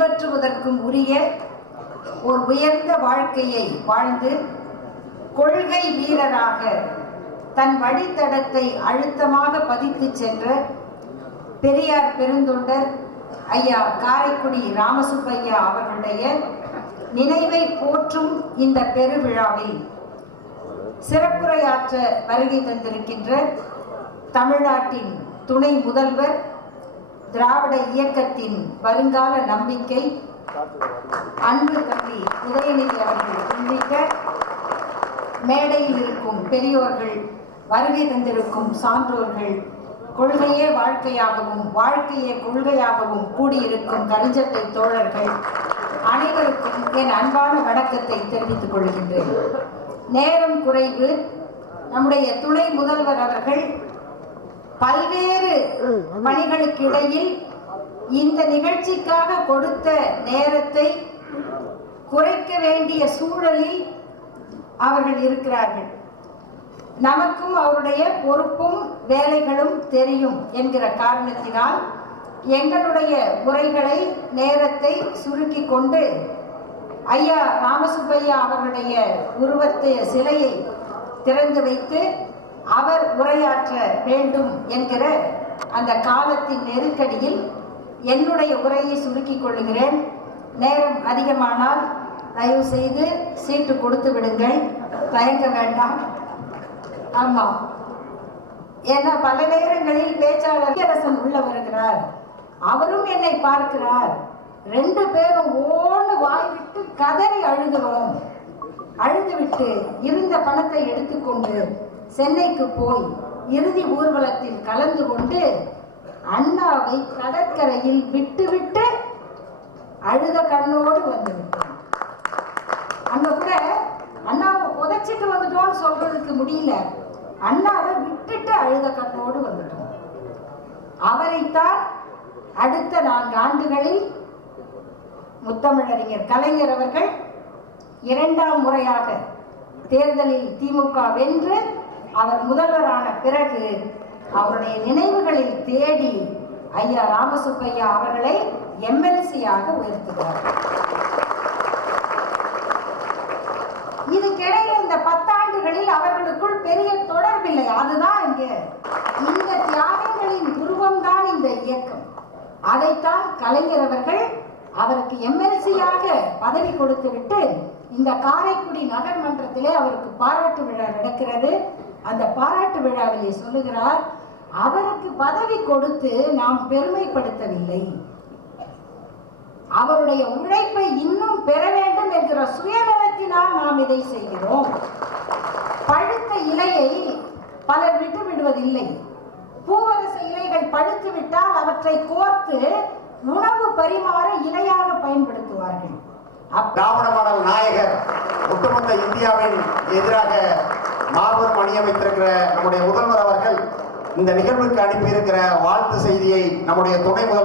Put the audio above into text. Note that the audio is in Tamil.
பின்பற்றுவதற்கும் உரிய ஒரு உயர்ந்த வாழ்க்கையை வாழ்ந்து கொள்கை வீரராக தன் வழித்தடத்தை அழுத்தமாக பதித்து சென்ற பெரியார் பெருந்தொண்டர் ஐயா காரைக்குடி ராமசுப்பையா அவர்களுடைய நினைவை போற்றும் இந்த பெருவிழாவில் சிறப்புரையாற்ற வருகை தந்திருக்கின்ற தமிழ்நாட்டின் துணை முதல்வர், திராவிட இயக்கத்தின் வருங்கால நம்பிக்கை, அன்பு தம்பி உதயநிதி அவர்கள் உள்ளிட்ட மேடையில் இருக்கும் பெரியோர்கள், வருகை தந்திருக்கும் சான்றோர்கள், கொள்கையே வாழ்க்கையாகவும் வாழ்க்கையே கொள்கையாகவும் கூடியிருக்கும் கருஞ்சட்டை தோழர்கள் அனைவருக்கும் என் அன்பான வணக்கத்தை தெரிவித்துக் கொள்கின்றேன். நேரம் குறைவு. நம்முடைய துணை முதல்வர் அவர்கள் பல்வேறு பணிகளுக்கு இடையில் இந்த நிகழ்ச்சிக்காக கொடுத்த நேரத்தை குறைக்க வேண்டிய சூழலில் அவர்கள் இருக்கிறார்கள். நமக்கும் அவருடைய பொறுப்பும் வேலைகளும் தெரியும் என்கிற காரணத்தினால் எங்களுடைய உரைகளை நேரத்தை சுருக்கி கொண்டு ஐயா ராமசுப்பையா அவர்களுடைய உருவத்தை சிலையை திறந்து வைத்து அவர் உரையாற்ற வேண்டும் என்கிற அந்த காலத்தின் நெருக்கடியில் என்னுடைய உரையை சுருக்கிக் கொள்ளுகிறேன். நேரம் அதிகமானால் தயவு செய்து சீட்டு கொடுத்து விடுங்கள், தயங்க வேண்டாம். ஆமாம், ஏன்னா பல நேரங்களில் பேச்சாளர் அரசன் உள்ள வருகிறார், அவரும் என்னை பார்க்கிறார், ரெண்டு பேரும் ஓன்னு வாய்விட்டு கதறி அழுகிறோம். அழுதுவிட்டு இருந்த பணத்தை எடுத்துக்கொண்டு சென்னைக்கு போய் இறுதி ஊர்வலத்தில் கலந்து கொண்டு அண்ணாவை கடற்கரையில் விட்டுவிட்டு அழுத கண்ணோடு வந்துவிட்டோம். அங்க கூட அண்ணாவை புதைச்சிட்டு வந்துட்டோம்னு சொல்றதுக்கு முடியல, அண்ணாவை விட்டுட்டு அழுத கண்ணோடு வந்துட்டோம். அவரைத்தான் அடுத்த 4 ஆண்டுகளில் முத்தமிழறிஞர் கலைஞர் அவர்கள் 2ஆம் முறையாக தேர்தலில் திமுக வென்று அவர் முதல்வரான பிறகு அவருடைய நினைவுகளில் தேடி ஐயா ராமசுப்பையா அவர்களை எம்எல்சியாக உயர்த்துகிறார். இதுக்கிடையே இந்த 10 ஆண்டுகளில் அவர்களுக்குள் பெரிய தொடர்பில்லை. அதுதான் இந்த தியாகங்களின் உருவம்தான் இந்த இயக்கம். அதைத்தான் கலைஞர் அவர்கள் அவருக்கு எம்எல்சியாக பதவி கொடுத்து விட்டு இந்த காரைக்குடி நகர்மன்றத்திலே அவருக்கு பாராட்டு விழா நடக்கிறது. அந்த பாராட்டு விழாவிலே சொல்லுகிறார், அவருக்கு பதவி கொடுத்து நாம் பெருமைப்படுத்தவில்லை, அவருடைய உழைப்பை இன்னும் பெற வேண்டும் என்கிற சுயநலத்தினால் நாம் இதை செய்கிறோம். பழுத்த இலையை பலர் விட்டு விடுவதில்லை. பூவரச இலைகள் பழுத்து விட்டால் அவற்றை கோர்த்து உணவு பரிமாற இலையாக பயன்படுத்துவார்கள். திராவிட மாடல் நாயகர் ஒட்டுமொத்த இந்தியாவின் எதிராக மாபெரும் அணி அமைத்திருக்கிற நம்முடைய முதல்வர் அவர்கள் இந்த நிகழ்வுக்கு அனுப்பியிருக்கிற வாழ்த்து செய்தியை நம்முடைய துணை முதல்வர்